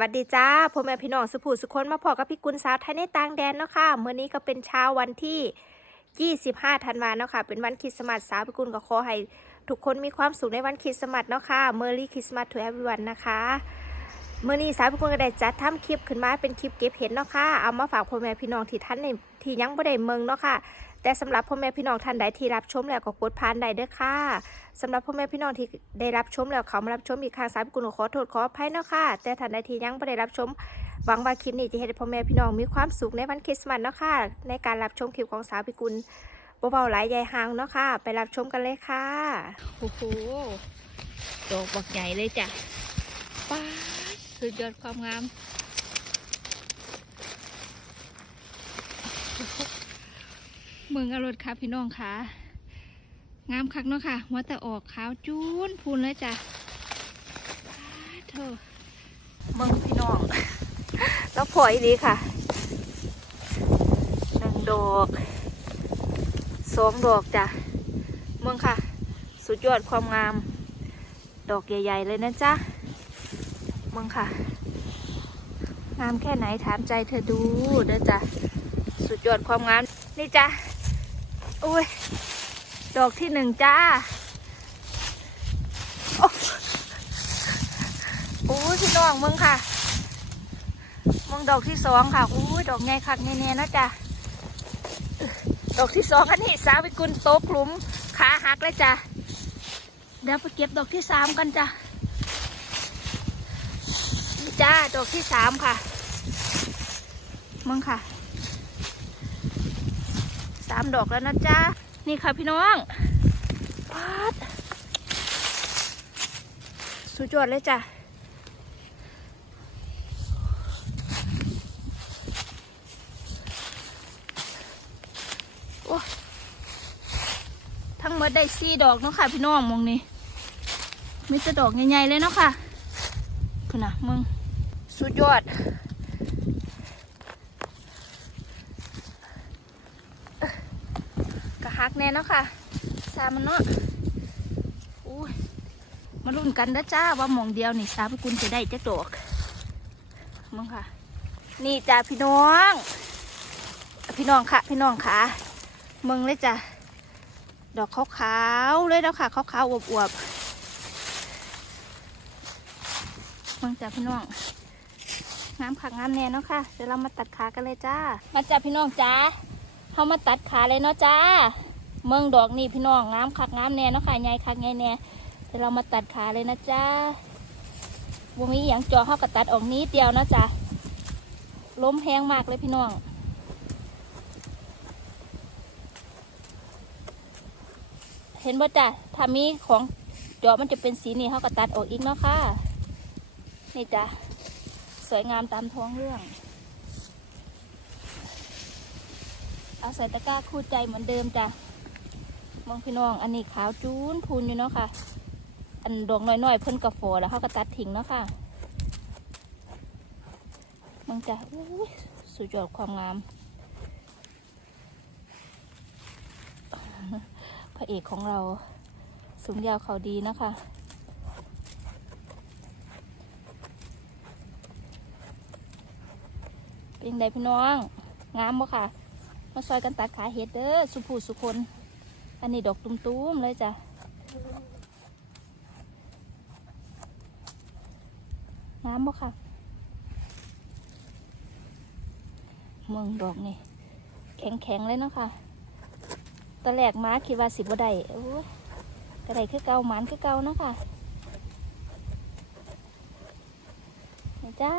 วัสดีจ้าพ่อแม่พี่น้องสุภูสุคนมาพอกับพี่กุลสาวไทยในต่างแดนเนาะค่ะเมื่อนี้ก็เป็นเช้าวันที่ 25 ธันวาเนาะค่ะ เป็นวันคริสต์มาสสาวพี่กุลก็ขอให้ทุกคนมีความสุขในวันคริสต์มาสเนาะค่ะ Merry Christmas to everyone นะคะเมื่อนี้สาวพี่กุลก็ได้จัดทำคลิปขึ้นมาเป็นคลิปเก็บเห็นเนาะค่ะเอามาฝากพ่อแม่พี่น้องที่ท่านในที่ยังบ่ได้เมืองเนาะค่ะ แต่สำหรับพ่อแม่พี่น้องท่านใดที่รับชมแล้วก็กดผ่านได้เด้อค่ะสำหรับพ่อแม่พี่น้องที่ได้รับชมแล้วเขามารับชมอีกครั้งสายกุลขอโทษขออภัยเนาะค่ะ แต่ท่านใดที่ยังไม่ได้รับชมหวังว่าคลิปนี้จะให้พ่อแม่พี่น้องมีความสุขในวันคริสต์มาสเนาะค่ะ ในการรับชมคลิปของสาวพิกุลเบาๆหลายใหญ่หางเนาะค่ะ ไปรับชมกันเลยค่ะโอ้โหดอกบักใหญ่เลยจ้ะป้าสุดยอดความงาม เมืองอรดค่ะพี่น้องค่ะ งามคักเนาะค่ะว่าแต่ออกขาวจูนพูนเลยจ้ะเธอเมืองพี่น้อง แล้วพออีดีค่ะหนึ่งดอกสองดอกจ้ะเมืองค่ะ สุดยอดความงาม ดอกใหญ่ๆเลยนะจ๊ะเมืองค่ะ งามแค่ไหนถามใจเธอดูเด้อจ้ะสุดยอดความงามนี่จ้ะ อุ้ย ดอกที่หนึ่งจ้า โอ้โอ้ยพี่น้องมึงค่ะมึงดอกที่สองค่ะอุ้ยดอกใหญ่คักแน่ๆนะจ้ะดอกที่สองอันนี้สาวิกุลโตกลุมขาหักเลยจ้ะ เดี๋ยวไปเก็บดอกที่สามกันจ้ะนี่จ้าดอกที่สามค่ะมึงค่ะามดอกแล้วนะจ๊ะ นี่ค่ะพี่น้องปาดสุดยอดเลยจ้ะโอ้ทั้งหมดได้สี่ดอกเนาะค่ะพี่น้องมองนี่มีแต่ดอกใหญ่ๆเลยเนาะค่ะคุณนะมึง สุดยอด นักแน่เนาะค่ะสามันเนาะอุ้ยมาลุ้นกันนะจ้าว่ามองเดียวนี่สาพี่กุลจะได้จะดอกมึงค่ะ นี่จ้าพี่น้อง พี่น้องค่ะ พี่น้องค่ะมึงเลยจ้ะดอกขาวๆเลยแล้วค่ะขาวๆอวบๆมึงจ้าพี่น้องงามค่ะงามแน่เนาะค่ะ เดี๋ยวเรามาตัดขากันเลยจ้า มาจ้าพี่น้องจ้าเขามาตัดขาเลยเนาะจ้า เมืองดอกนี่พี่น้องงามคักงามแน่เนาะค่ะใหญ่คักใหญ่แน่เดี๋ยวเรามาตัดขาเลยนะจ้าวงนี้อย่างจอเขาก็ตัดออกนี้เดียวนะจ้าล้มแพงมากเลยพี่น้องเห็นบ่จ้ะถ้ามีของจอมันจะเป็นสีนี้เขาก็ตัดออกอีกเนาะค่ะ นี่จ้ะ สวยงามตามท้องเรื่อง เอาใส่ตะกร้าคู่ใจเหมือนเดิมจ้ะ มองพี่น้องอันนี้ขาวจูนพูนอยู่เนาะค่ะ อันดอกน้อยๆเพิ่นกระโฟแล้วเขาก็ตัดทิ้งเนาะค่ะมองจ้ะอุ้ยสุดยอดความงาม พระเอกของเราสูงยาวเขาดีนะคะเป็นไงพี่น้อง งามบ่ค่ะ มาซอยกันตัดขาเห็ดเด้อสุภูสุคน อันนี้ดอกตุ้มๆเลยจ้ะงามบ่ค่ะ เมืองดอกนี่ แข็งๆเลยเนาะค่ะตอนแรกมาคิดว่าสิบ่ได้โอ้กระไดคือเกาหมันคือเกาเนาะค่ะนี่จ้า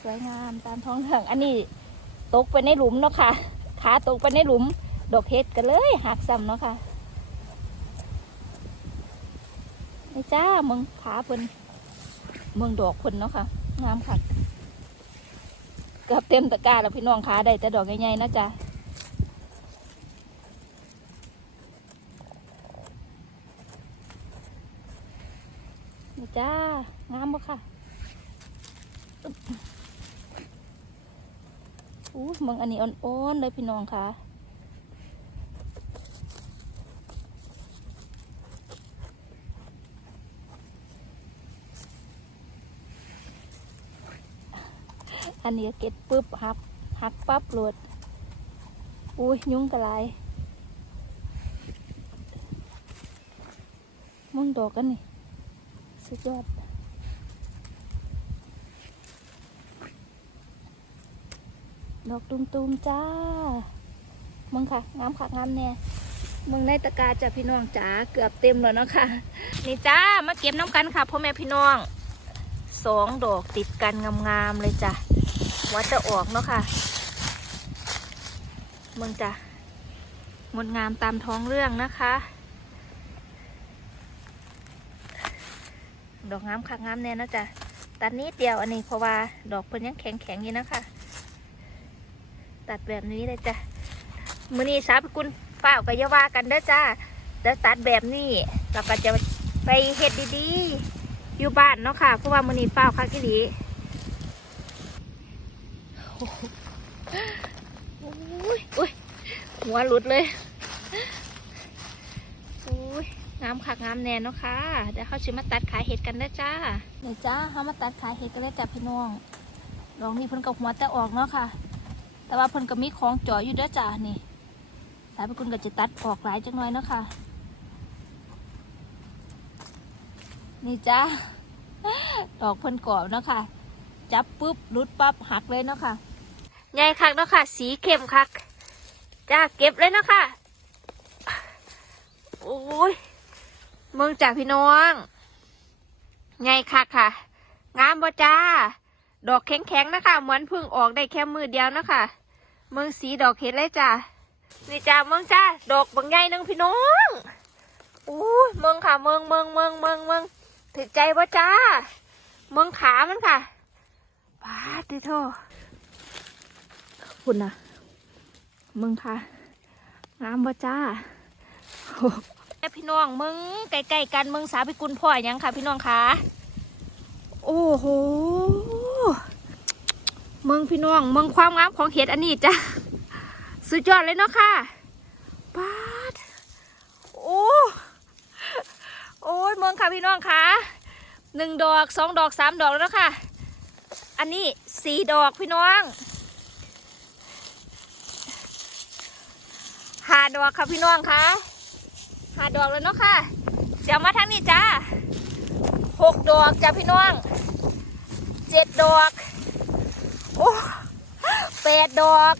สวยงามตามท้องเรื่องอันนี้ตกไปในหลุมเนาะค่ะ ขาตกไปในหลุม ดอกเห็ดกันเลยหักซ้ำเนาะค่ะนี่จ้ามึงขาเพิ่นเมืองดอกเพิ่นเนาะค่ะงามค่ะเกือบเต็มตะกร้าแล้วพี่น้องขาได้แต่ดอกใหญ่ๆนะจ๊ะนี่จ้างามบ่ค่ะอู้มึงอันนี้อ่อนๆเลยพี่น้องค่ะ อันนี้ก็เก็ดปุ๊บหักหักปั๊บหลุดอุ้ยยุงกระไรมึงดอกกันนี่ สุดยอดดอกตุมๆจ้า มึงค่ะงามค่ะงามแน่มึงในตะกร้าจ้ะพี่น้องจ๋าเกือบเต็มแล้วเนาะค่ะ นี่จ้ามาเก็บน้ำกันค่ะพ่อแม่พี่น้องสองดอกติดกันงามๆเลยจ้ะ ว่าจะออกเนาะค่ะมึงจ้ะงดงามตามท้องเรื่องนะคะ ดอกงามค่ะงามแน่นะจ๊ะตัดนิดเดียวอันนี้เพราะว่าดอกเพิ่นยังแข็งๆอยู่นะคะ ตัดแบบนี้เลยจ้ะมือนี้สาวพิกุลเปล่ากับยาวากันเด้อจ้าแล้วตัดแบบนี้เราก็จะไปเฮ็ดดีๆ อยู่บ้านเนาะค่ะเพราะว่ามือนี้เปล่าคักอีหลี อุ้ยอุ้ยหัวหลุดเลยอุ้ยงามคักงามแน่เนาะค่ะเดี๋ยวเขาชิมาตัดขายเห็ดกันเด้อจ้าเดี๋ยวจ้าเขามาตัดขายเห็ดกันเลยจ้ะพี่น้องลองนี่เพิ่นกับหัวแต่ออกเนาะค่ะ แต่ว่าเพิ่นก็มีของจ่ออยู่ด้อจ้านี่ สายพิกุลก็จะตัดออกหลายจังหน่อยเนาะค่ะ นี่จ้าดอกเพิ่นกรอบเนาะค่ะ จับปุ๊บรุดปั๊บหักเลยเนาะค่ะใหญ่คักเนาะค่ะ สีเข้มคักจ้าเก็บเลยเนาะค่ะ โอ้ยเมืองจากพี่น้องใหญ่คักค่ะ งามบ่จ้า ดอกแข็งๆนะคะ เหมือนพึ่งออกได้แค่มือเดียวนะคะ เมืองสีดอกเห็ดเลยจ้านี่จ้าเมืองจ้า ดอกบางใหญ่นึงพี่น้องอู้ยเมืองค่ะ เมืองเมืองเมืองเมืองเมืองถึกใจบ่จ้า เมืองขามันค่ะ ปาดดิโทคุณนะเมืองค่ะงามบ่จ้าโอ้แม่พี่น้องเมืองใกล้ๆกันเมืองสาพิกุลพ่อหยังค่ะ พี่น้องค่ะ โอ้โหเมืองพี่น้องเมืองความงามของเห็ดอันนี้จ้ะสุดยอดเลยเนาะค่ะปาดโอ้โอ้ยเมืองค่ะพี่น้องค่ะหนึ่งดอกสองดอกสามดอกแล้วเนาะค่ะ อันนี้สี่ดอกพี่น้องหาดอกค่ะพี่น้องคะหาดอกแล้วเนาะค่ะ เดี๋ยวมาทางนี้จ้าหกดอกจ้าพี่น้องเจ็ดดอกโอ้แปดดอก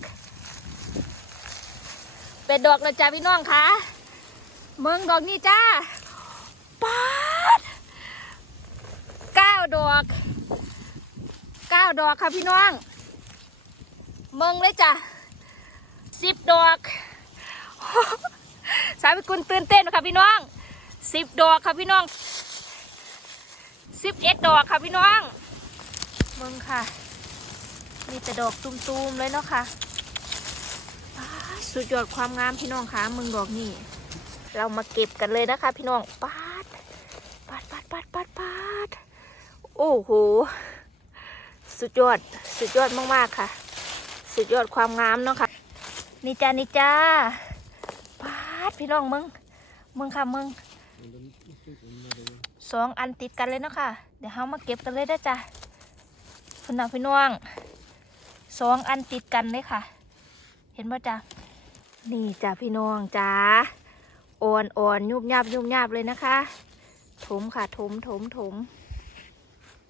แปดดอกแล้วจ้าพี่น้องคะเมืองดอกนี่จ้าป๊าดเก้าดอกาดอกค่ะพี่น้อง เมืองเลยจ้ะสิบดอก สาวิกุลตื่นเต้นค่ะพี่น้องสิบดอกค่ะพี่น้องสิบเอ็ดดอกค่ะพี่น้องเมืองค่ะ มีแต่ดอกตุ่มๆเลยเนาะค่ะสุดยอดความงามพี่น้องค่ะเมืองดอกนี่เรามาเก็บกันเลยนะคะ พี่น้องปาดปาดปาดปาดปาดปาดโอ้โห สุดยอด สุดยอดมากๆค่ะ สุดยอดความงามเนาะค่ะ นี่จ้า นี่จ้าปาดพี่น้องมึง มึงค่ะมึง สองอันติดกันเลยเนาะค่ะ เดี๋ยวเรามาเก็บกันเลยได้จ้ะคุณน้องพี่น้องสองอันติดกันเลยค่ะ เห็นป่ะจ้ะนี่จ้ะพี่น้องจ้าอ่อนอ่อนยุบยับยุบยับเลยนะคะ ถมค่ะถมถมถม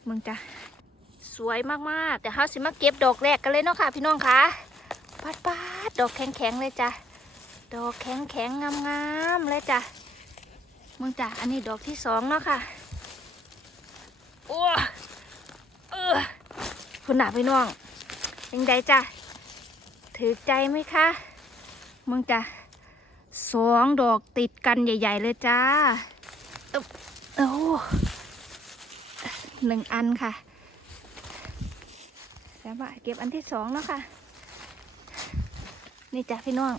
มึงจ้ะ สวยมากๆเดี๋ยวเขาสิมาเก็บดอกแรกกันเลยเนาะค่ะ พี่น้องค่ะปัดปัดดอกแข็งแข็งๆเลยจ้ะดอกแข็งแข็งงามงามๆเลยจ้ะมึงจ้ะอันนี้ดอกที่สองเนาะค่ะโอ้เออคุณหนาพี่น้องยังไงจ้ะถือใจไหมคะมึงจ้ะสองดอกติดกันใหญ่ ๆ เลยจ้าอึ๊บโอ้หนึ่งอันค่ะ แล้วเก็บอันที่สองเนาะค่ะ นี่จ้ะพี่น้อง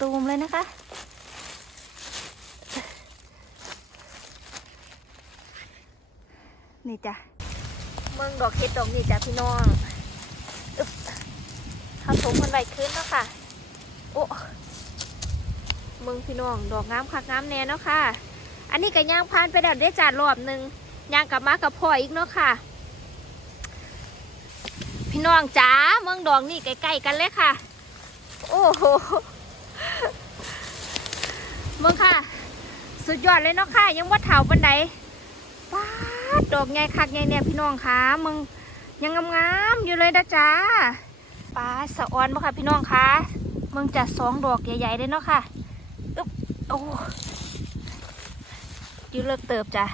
ตูมๆเลยนะคะนี่จ้ะเมืองดอกเห็ดดอกนี่จ้ะพี่น้องอึ๊บเขาถมมันไว้ขึ้นเนาะค่ะ โอ้เมืองพี่น้องดอกงามคักงามแน่เนาะค่ะ อันนี้ก็ย่างผ่านไปแล้วได้จานรอบหนึ่งย่างกลับมากับพ่ออีกเนาะค่ะ พี่น้องจ๋าเมืองดองนี่ใกล้ๆกันเลยค่ะ โอ้โหเมืองค่ะ สุดยอดเลยเนาะค่ะ ยังว่าเถาบันไดป้าดอกไงคักไงเนี่ยพี่น้องค่ะมึงยังงามๆอยู่เลยนะจ๊ะป้าสะออนบ่ค่ะพี่น้องค่ะมึงจะสองดอกใหญ่ๆเลยเนาะค่ะอึ๊บโอ้อยืเลิกเติบจ้ะ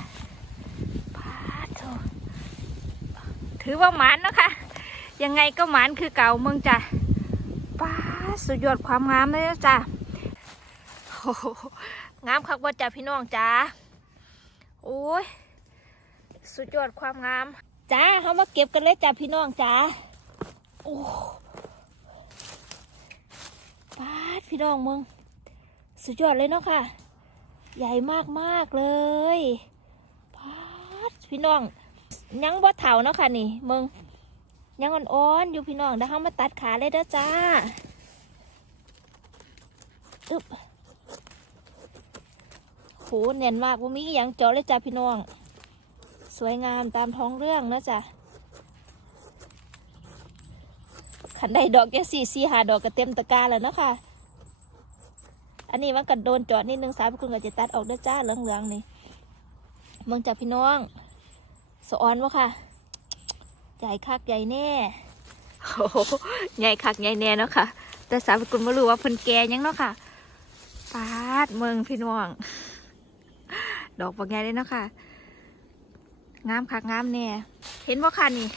ป้าถถือว่าหมานเนาะค่ะ ยังไงก็หมานคือเก่ามึงจ้ะป้าสุดยอดความงามเลยนะจ้ะโหงามคักว่าจ้าพี่น้องจ้าโอ้ยสุดยอดความงามจ้าเขามาเก็บกันเลยจ้าพี่น้องจ้าโอ้ป้าพี่น้องมึงสุดยอดเลยเนาะค่ะ ใหญ่มากมากๆเลยป้าพี่น้องยังบ่เถาเนาะค่ะนี่มึง ยังอ่อนๆอยู่พี่น้องเดี๋ยวเขามาตัดขาเลยเด้อจ้าอึ๊บโหเน่นมากว่ามีอย่างเจาะเลยจ้ะพี่น้อง สวยงามตามท้องเรื่องนะจ๊ะขันได้ดอกแค่สี่สี่หาดอกก็เต็มตะกร้าแล้วเนาะค่ะ อันนี้มันก็โดนจาะนิดนึงสามคุณก็จะตัดออกเด้อจ้าเหลืองๆนี่เมืองจ้ะพี่น้องสะออนวะค่ะ ใหญ่คักใหญ่แน่โอ้โหใหญ่คักใหญ่แน่เนาะค่ะ แต่สามคุณไม่รู้ว่าเพิ่นแก่ยังเนาะค่ะปาดเมืองพี่น้อง ดอกบางไงเลยเนาะค่ะ งามคักงามแน่ เห็นว่าค่ะนี่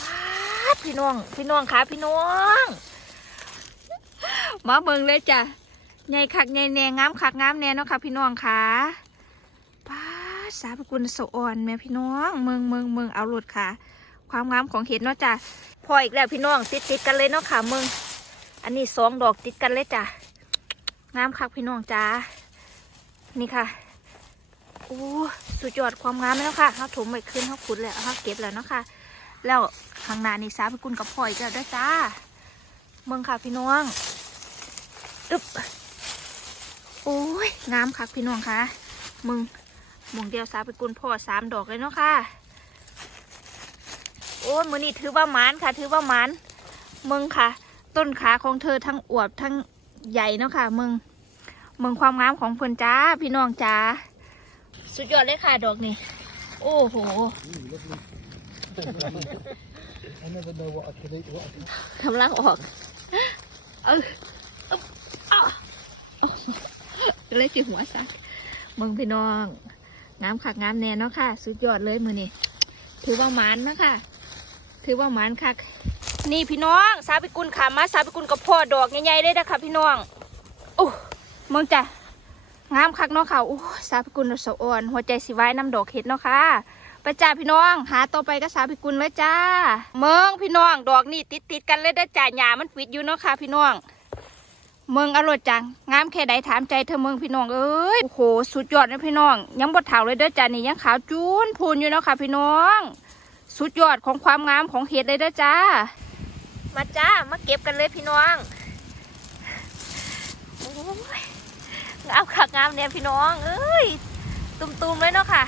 ปาดพี่น้อง พี่น้องค่ะพี่น้อง มาเบิ่งเลยจ้ะใหญ่คักใหญ่แน่งามคักงามแน่เนาะค่ะ พี่น้องค่ะ สาพกุลสะอ่อนแม่พี่น้องเมืองเมืองเมืองเอาหลุดค่ะ ความงามของเห็ดเนาะจ้ะพออีกแล้วพี่น้องติดติดกันเลยเนาะค่ะเมืองอันนี้สองดอกติดกันเลยจ้ะงามคักพี่น้องจ้านี่ค่ะโอ้สุดยอดความงามแล้วค่ะเขาถมไปขึ้นเขาขุดแล้วเขาเก็บแล้วเนาะค่ะ แล้วข้างหน้านี่สาพิกุลกับพ่อยกันด้วยจ้าเมืองค่ะพี่น้องอึบโอ้ยงามคักพี่น้องค่ะมึง มงเดียวสาพิกุลพ่อสามดอกเลยเนาะค่ะ โอ้มือนี่ถือว่ามานค่ะ ถือว่ามานมึงค่ะ ต้นขาของเธอทั้งอวบทั้งใหญ่เนาะค่ะมึงมึงความงามของเพื่อนจ้าพี่น้องจ้าสุดยอดเลยค่ะดอกนี่โอ้โห กำลังออก เอออึ๊บอ้าวเลยสิหัวซักมึงพี่น้อง งามคักงามแน่เนาะค่ะ สุดยอดเลยมือนี่ถือว่ามานนะค่ะ ถือว่ามานคักนี่พี่น้องสาบิกุลขามาสาบิกุลกับพ่อดอกใหญ่ๆเลยนะคะพี่น้องโอ้มึงจ้ะงามคักเนาะค่ะโอ้สาพิกุลสะอ่อนหัวใจสิไว้น้ำดอกเห็ดเนาะค่ะไปจ้าพี่น้อง หาต่อไปก็สาพิกุลเลยจ้า เมืองพี่น้อง ดอกนี่ติดติดๆกันเลยได้จ้าหญ้ามันปิดอยู่เนาะค่ะพี่น้อง เมืองอร่อยจังงามแค่ใดถามใจเธอเมืองพี่น้องเอ้ยโอ้โหสุดยอดนะพี่น้อง ยังบดเถาเลยเด้อจ้านี่ยังขาวจูนพูนอยู่เนาะค่ะพี่น้อง สุดยอดของความงามของเห็ดเลยเด้อจ้า มาจ้ามาเก็บกันเลยพี่น้องโอ้ยงามคักงามเนี่ยพี่น้อง เอ้ยตุ่มๆเลยเนาะค่ะ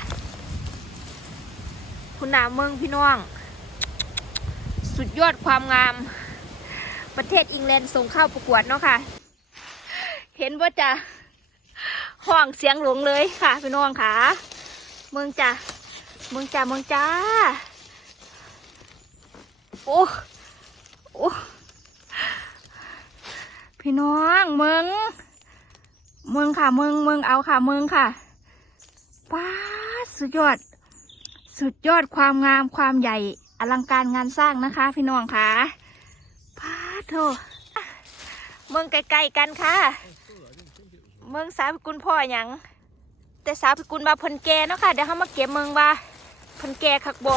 คุณนาเมืองพี่น้อง สุดยอดความงามประเทศอังกฤษส่งเข้าประกวดเนาะค่ะ เห็นว่าจะห้องเสียงหลงเลยค่ะพี่น้องค่ะเมืองจ้ะเมืองจ้ะเมืองจ้าโอ้โอ้พี่น้องเมืองเมืองค่ะเมืองเมืองเอาค่ะเมืองค่ะป้าสุดยอด สุดยอดความงามความใหญ่อลังการงานสร้างนะคะ พี่น้องค่ะป้าดโถเมืองไกลๆกันค่ะ เมืองสาวพิกุลพ่ออย่างแต่สาวพิกุลมาเพิ่นแก่เนาะค่ะเดี๋ยวเขามาเก็บเมืองว่าเพิ่นแก่คักบั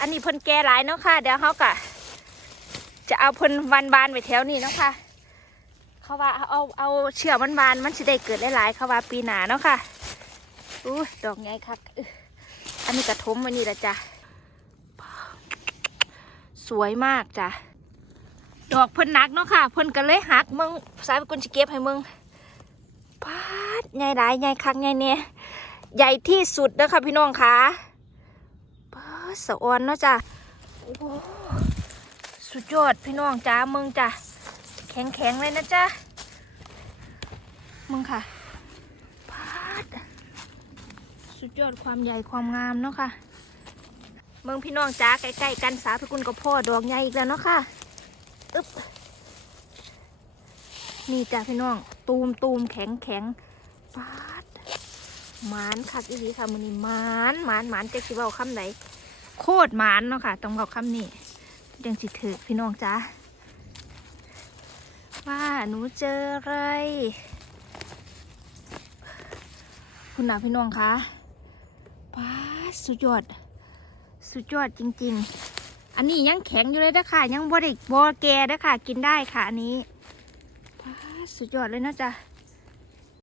อันนี้เพิ่นแก่หลายเนาะค่ะเดี๋ยวเขากะจะเอาเพิ่นวันบานไว้แถวนี้เนาะค่ะเขาว่าเอาเอาเอาเชือกมันบานมันสิได้เกิดหลายๆเขาว่าปีหนาเนาะค่ะอู้ดอกไงครับอื้ออันนี้กระทมวันนี้ละจ้ะสวยมากจ้ะดอกเพิ่นนักเนาะค่ะ เพิ่นก็เลยหักเมึงสายเป็นคนจะเก็บให้มึง พาดใหญ่หลายใหญ่คักใหญ่เนี่ยใหญ่ที่สุดเด้อค่ะพี่น้องค่ะพาดสะออนเนาะจ้ะโอ้สุดยอดพี่น้องจ้ามึงจ้ะแข็งแข็งเลยนะจ๊ะมึงค่ะพาดสุดยอดความใหญ่ความงามเนาะค่ะเมืองพี่น้องจ้าใกล้ๆกันสาธุคุณกับพ่อดอกใหญ่อีกแล้วเนาะค่ะอึ๊บนี่จ้ะพี่น้อง ตูมตูมแข็งแข็งปาดหมานคักอีหลีค่ะมือนี้หมานหมานหมานจะสิเว้าคำไหนโคตรหมานเนาะค่ะต้องเว้าคำนี้ยังสิถือพี่น้องจ้าว่าหนูเจออะไร คุณน่ะพี่น้องคะป้าดสุดยอด สุดยอดจริง ๆ อันนี้ยังแข็งอยู่เลยนะคะยังบริกบอแกนะค่ะกินได้ค่ะอันนี้ สุดยอดเลยนะจ๊ะ